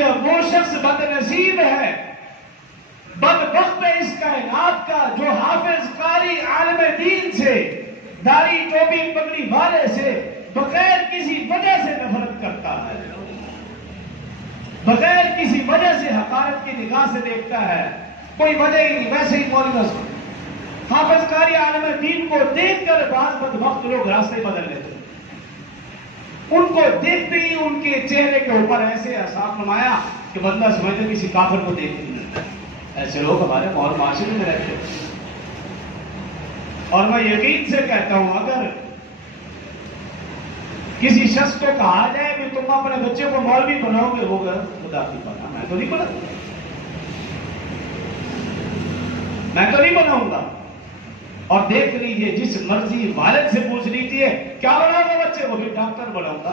यह वो शख्स बदनसीब है, बदबख्त है इस कायनात का, जो हाफिज कारी आलिम दीन से, दाढ़ी टोपी पगड़ी वाले से बगैर किसी वजह से नफरत करता है, बगैर किसी वजह से हकारत की निगाह से देखता है, कोई वजह ही नहीं, वैसे ही मौलवी हाफिज कारी आलिम दीन को देखकर बात बदबख्त लोग रास्ते बदल लेते, उनको देखते ही उनके चेहरे के ऊपर ऐसे एहसास नुमाया कि बंदा समझते किसी काफिर को देख नहीं। ऐसे लोग हमारे और माशरे में रहते हैं। और मैं यकीन से कहता हूं, अगर किसी शख्स को कहा जाए कि तुम अपने बच्चे को मौलवी बनाओगे, होगा खुदा की पनाह, मैं तो नहीं बनाऊंगा, मैं तो नहीं बनाऊंगा। और देख लीजिए, जिस मर्जी वालिद से पूछ लीजिए क्या बनाओगे बच्चे को, भी डॉक्टर बनाऊंगा।